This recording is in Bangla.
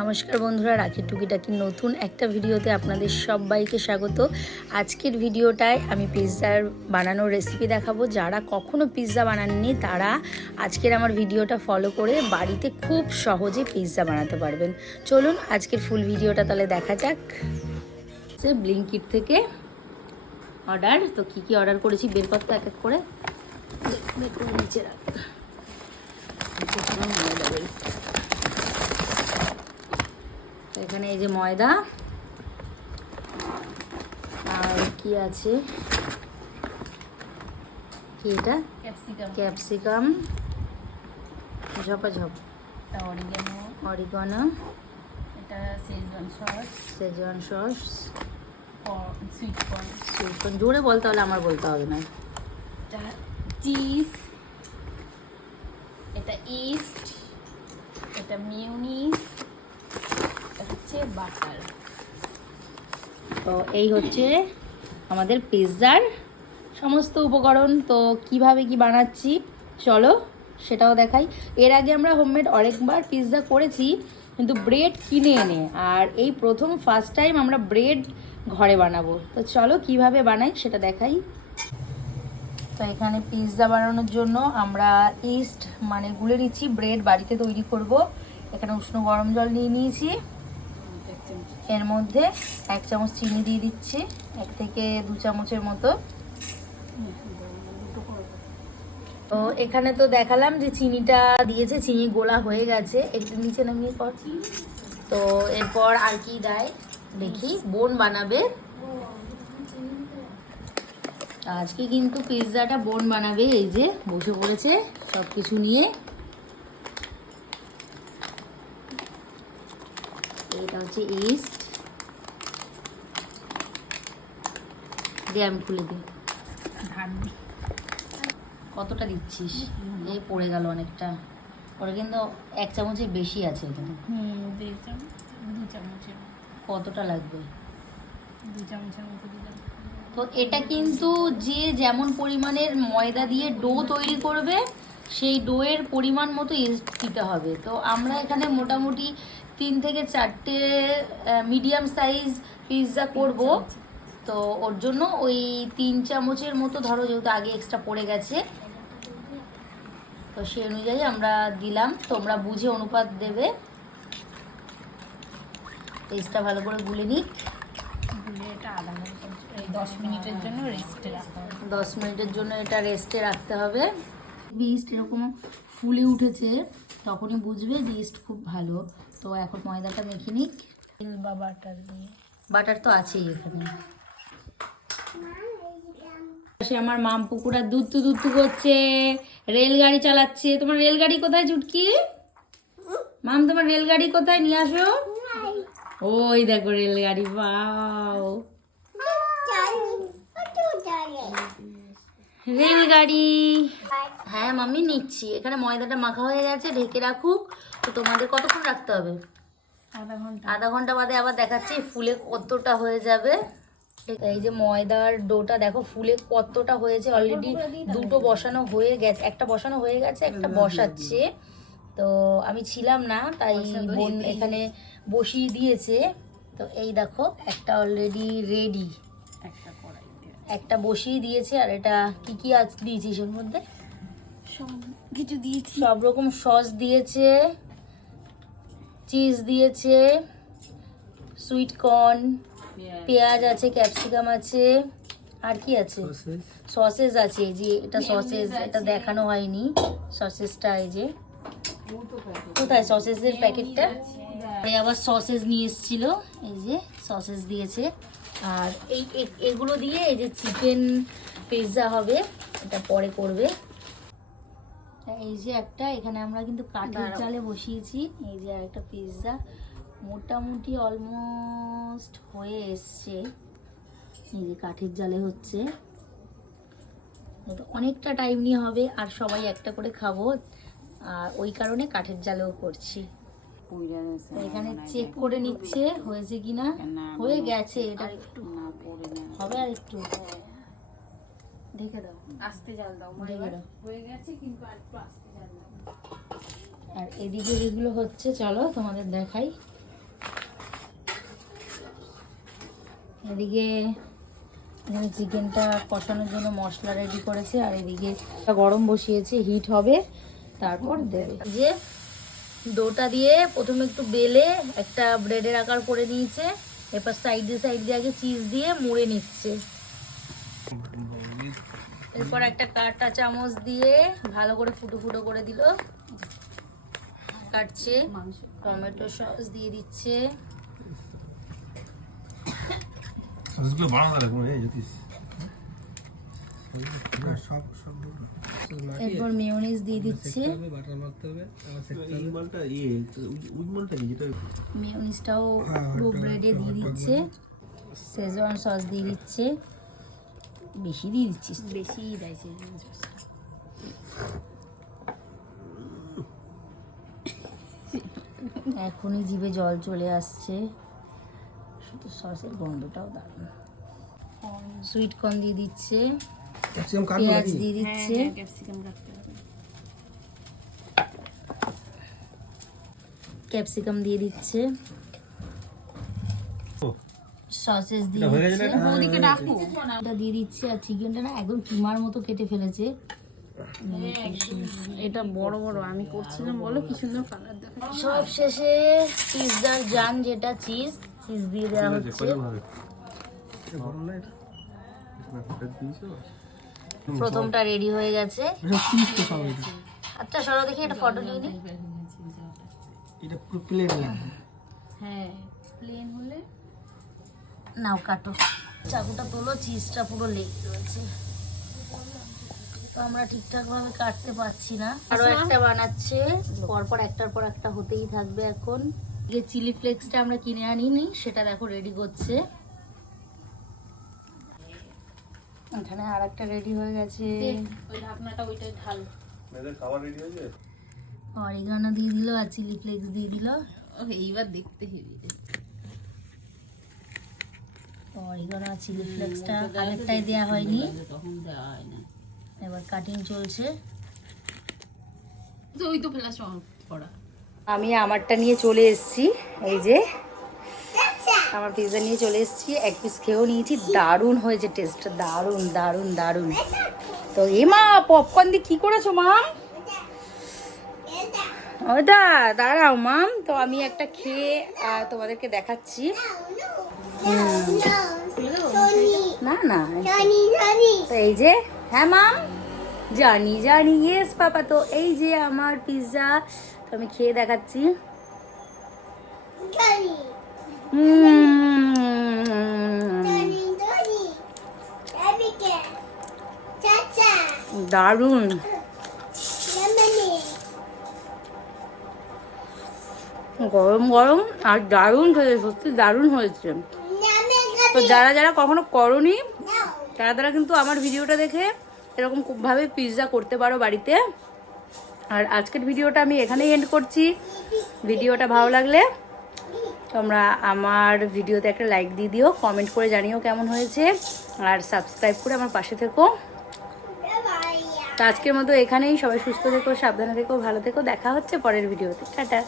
নমস্কার বন্ধুরা, রাখি টুকিটাকি নতুন একটা ভিডিওতে আপনাদের সবাইকে স্বাগত। আজকের ভিডিওটায় আমি পিৎজার বানানোর রেসিপি দেখাবো। যারা কখনো পিৎজা বানাননি তারা আজকের আমার ভিডিওটা ফলো করে বাড়িতে খুব সহজে পিৎজা বানাতে পারবেন। চলুন আজকের ফুল ভিডিওটা তাহলে দেখা যাক। ব্লিঙ্কিট থেকে অর্ডার, তো কী কী অর্ডার করেছি বের করতে এক এক করে নিচে রাখ। এখানে এই যে ময়দা, আর কি আছে, কি এটা ক্যাপসিকাম, ঝপাঝপ, অরিগানো, এটা শেজওয়ান সস, সুইট কর্ন, জোরে বলতে হলে আমার বলতে হবে না। এটা চিজ, এটা ইস্ট, এটা মিউনিস, এটা হচ্ছে বাটার। তো এই হচ্ছে আমাদের পিৎজার সমস্ত উপকরণ। তো কিভাবে কি বানাচ্ছি চলো সেটাও দেখাই। এর আগে আমরা হোমমেড অনেকবার পিৎজা করেছি, কিন্তু ব্রেড কিনে এনে, আর এই প্রথম ফার্স্ট টাইম আমরা ব্রেড ঘরে বানাবো। তো চলো কিভাবে বানাই সেটা দেখাই। তো এখানে পিৎজা বানানোর জন্য আমরা ইস্ট মানে গুলে নিচ্ছি, ব্রেড বাড়িতে তৈরি করব। এখানে উষ্ণ গরম জল নিয়ে নিয়েছি, এর মধ্যে 1 চামচ চিনি দিয়ে দিচ্ছি, 1 থেকে 2 চামচের মতো। তো এখানে তো দেখালাম যে চিনিটা দিয়েছে, চিনি গোলা হয়ে গেছে, একটু নিচে নামিয়ে করছি। তো এরপর আর কি দেয় দেখি, বোন বানাবে আজকে, কিন্তু পিৎজাটা বোন বানাবে। এই যে বসে পড়েছে সব কিছু নিয়ে। এটা হচ্ছে ইস্ট, দিয়ে আমি খুলে দিই। কতটা দিচ্ছিস? এই পড়ে গেল অনেকটা, ওরা কিন্তু 1 চামচের বেশি আছে এখানে। 2 চামচের। কতটা লাগবে? 2 চামচের মতো দিলাম। তো এটা কিন্তু যে যেমন পরিমাণের ময়দা দিয়ে ডো তৈরি করবে সেই ডোয়ের পরিমাণ মতো ইস্ট দিতে হবে। তো আমরা এখানে মোটামুটি 3 থেকে 4টে মিডিয়াম সাইজ পিৎজা করব, তো ওর জন্য ওই 3 চামচের মতো ধরো, যেহেতু আগে এক্সট্রা পড়ে গেছে, তো সেই অনুযায়ী আমরা দিলাম। তোমরা বুঝে অনুপাত দেবে। পেস্টটা ভালো করে গুলে নিক। এটা আধা ঘন্টা 10 মিনিটের জন্য রেস্টে রাখা হবে। 10 মিনিটের জন্য এটা রেস্টে রাখতে হবে। ইস্ট এরকম ফুলে উঠেছে তখনই বুঝবে যে ইস্ট খুব ভালো। তো এখন ময়দাটা মেখে নিক তেল বা বাটার দিয়ে। বাটার তো আছেই এখানে। সে আমার মাম পুকুরা দুধ করছে, রেলগাড়ি চালাচ্ছে। তোমার রেলগাড়ি কোথায় চুটকি? মাম তোমার রেলগাড়ি কোথায়, নিয়ে আসো। ওই দেখো রেলগাড়ি, বাও রেলগাড়ি। হ্যাঁ মাম্মি নিচ্ছি। এখানে ময়দাটা মাখা হয়ে গেছে, ঢেকে রাখুক। তো তোমাদের কতক্ষণ রাখতে হবে? আধা ঘন্টা বাদে আবার দেখাচ্ছি ফুলে কতটা হয়ে যাবে। এই যে ময়দার ডোটা দেখো ফুলে কতটা হয়েছে। অলরেডি 2টো বসানো হয়ে গেছে, একটা বসানো হয়ে গেছে, একটা বসাচ্ছে। তো আমি ছিলাম না, তাই বোন এখানে বসিয়ে দিয়েছে। তো এই দেখো একটা অলরেডি রেডি, একটা বসিয়ে দিয়েছে। আর এটা কি কি আজ দিয়েছিস এর মধ্যে? সব কিছু দিয়েছি, সব রকম সস দিয়েছে, চিজ দিয়েছে, সুইট কর্ন, পেঁয়াজ আছে, ক্যাপসিকাম আছে, আর কি আছে, সসেস আছে। এই যে এটা সসেস, এটা দেখানো হয়নি সসেসটা। এই যে কোথায় সসেসের প্যাকেটটা? আবার সসেস নিয়ে এসেছিল, এই যে সসেস দিয়েছে। আর এগুলো দিয়ে এই যে চিকেন পিৎজা হবে, এটা পরে করবে। এই যে একটা, এখানে আমরা কিন্তু কাঠের জালে বসিয়েছি। এই যে একটা পিৎজা মোটামুটি অলমোস্ট হয়ে এসছে। এই যে কাঠের জালে হচ্ছে, অনেকটা টাইম নিয়ে হবে, আর সবাই একটা করে খাবো, আর ওই কারণে কাঠের জালেও করছি। এখানে চেক করে নিচ্ছে হয়েছে কিনা। হয়ে গেছে, এটা একটু হবে, আর একটু ঢেকে দাও, আস্তে জাল দাও। ঢেকে দাও। হয়ে গেছে কিন্তু একটু আস্তে জাল দাও। আর এদিকে যেগুলো হচ্ছে চলো তোমাদের দেখাই। এদিকে এখানে চিকেনটা কষানোর জন্য মশলা রেডি করেছে, আর এদিকে গরম বসিয়েছে, হিট হবে তারপর দেবে। যে ডোটা দিয়ে প্রথমে একটু বেলে একটা ব্রেডের আকার করে নিয়েছে, এরপর সাইড দিয়ে আগে চিজ দিয়ে মুড়ে নিচ্ছে। এরপর একটা কাঁটা চামচ দিয়ে ভালো করে ফুটো ফুটো করে দিল, কাটছে। টমেটো সস দিয়ে দিচ্ছে, এরপর মেয়োনিজ দিয়ে দিচ্ছে। মেয়োনিজটাও পুরো ব্রেডে দিয়ে দিচ্ছে। শেজওয়ান সস দিয়ে দিচ্ছে, বেশি দিয়ে দিচ্ছিস, বেশিই দেয় শেজওয়ান সসটা। এখনই জিভে জল চলে আসছে, শুধু সসের গন্ধটাও দারুণ। সুইট কর্ন দিয়ে দিচ্ছে, পেঁয়াজ দিয়ে দিচ্ছে, ক্যাপসিকাম দিয়ে দিচ্ছে, সসেস দিয়ে দিচ্ছে, ওদিকে ডাকো, এটা দিয়ে দিচ্ছে। আর চিকেনটা না একদম কিমার মতো কেটে ফেলেছে। এটা বড় বড় আমি করছিলাম, বলো কি সুন্দর কালার দেখো। সব শেষে পিৎজার জান, যেটা চিজ দিয়ে দেওয়া হচ্ছে। প্রথমটা রেডি হয়ে গেছে। আচ্ছা সরো দেখি একটা ফটো নিয়ে নি। এটা পুরো প্লেন লাগবে। হ্যাঁ প্লেন হলে নাও কাটো, চাকুটা তোলো, চিজটা পুরো লেগে রয়েছে, তো আমরা ঠিকঠাক ভাবে কাটতে পারছি না। আরো একটা বানাচ্ছে, পরপর একটার পর একটা হতেই থাকবে। এখন যে চিলি ফ্লেক্সটা আমরা কিনে আনিনি, সেটা দেখো রেডি করছে। এখানে আর একটা রেডি হয়ে গেছে, ওই ঢাকনাটা ওইটাই ঢাল। খাবার রেডি হয়েছে, অরিগানো দিয়ে দিল আর চিলি ফ্লেক্স দিয়ে দিল। এইবার দেখতে হেবি। অরিগানো আর চিলি ফ্লেক্সটা আগেরটাই দেওয়া হয়নি, তখন দেওয়া হয় না। এবার কাটিং চলছে। ওই তো ফেলাস করা। আমি আমারটা নিয়ে চলে এসেছি, এই যে আমার পিৎজা নিয়ে চলে এসেছি, এক পিস খেয়েও নিয়েছি। দারুণ হয়েছে টেস্টটা, দারুণ দারুণ দারুণ। তো এ মা পপকর্ন দিয়ে কি করেছো মাম? ওটা দাঁড়াও মাম, তো আমি একটা খেয়ে তোমাদেরকে দেখাচ্ছি। না না, তো এই যে, হ্যাঁ মাম, জানি জানি, ইয়েস পাপা। তো এই যে আমার পিৎজা, তো আমি খেয়ে দেখাচ্ছি। দারুণ, গরম গরম আর দারুণ হয়েছে, সত্যি দারুণ হয়েছে। তো যারা যারা কখনো করনি, তারা কিন্তু আমার ভিডিওটা দেখে এরকম ভাবে পিৎজা করতে পারো বাড়িতে। আর আজকের ভিডিওটা আমি এখানেই এন্ড করছি। ভিডিওটা ভালো লাগলে তোমরা আমার ভিডিওতে একটা লাইক দিয়ে দিও, কমেন্ট করে জানিও কেমন হয়েছে, আর সাবস্ক্রাইব করে আমার পাশে থেকো। তো আজকের মতো এখানেই, সবাই সুস্থ থেকো, সাবধানে থেকো, ভালো থেকো। দেখা হচ্ছে পরের ভিডিওতে। টাটা।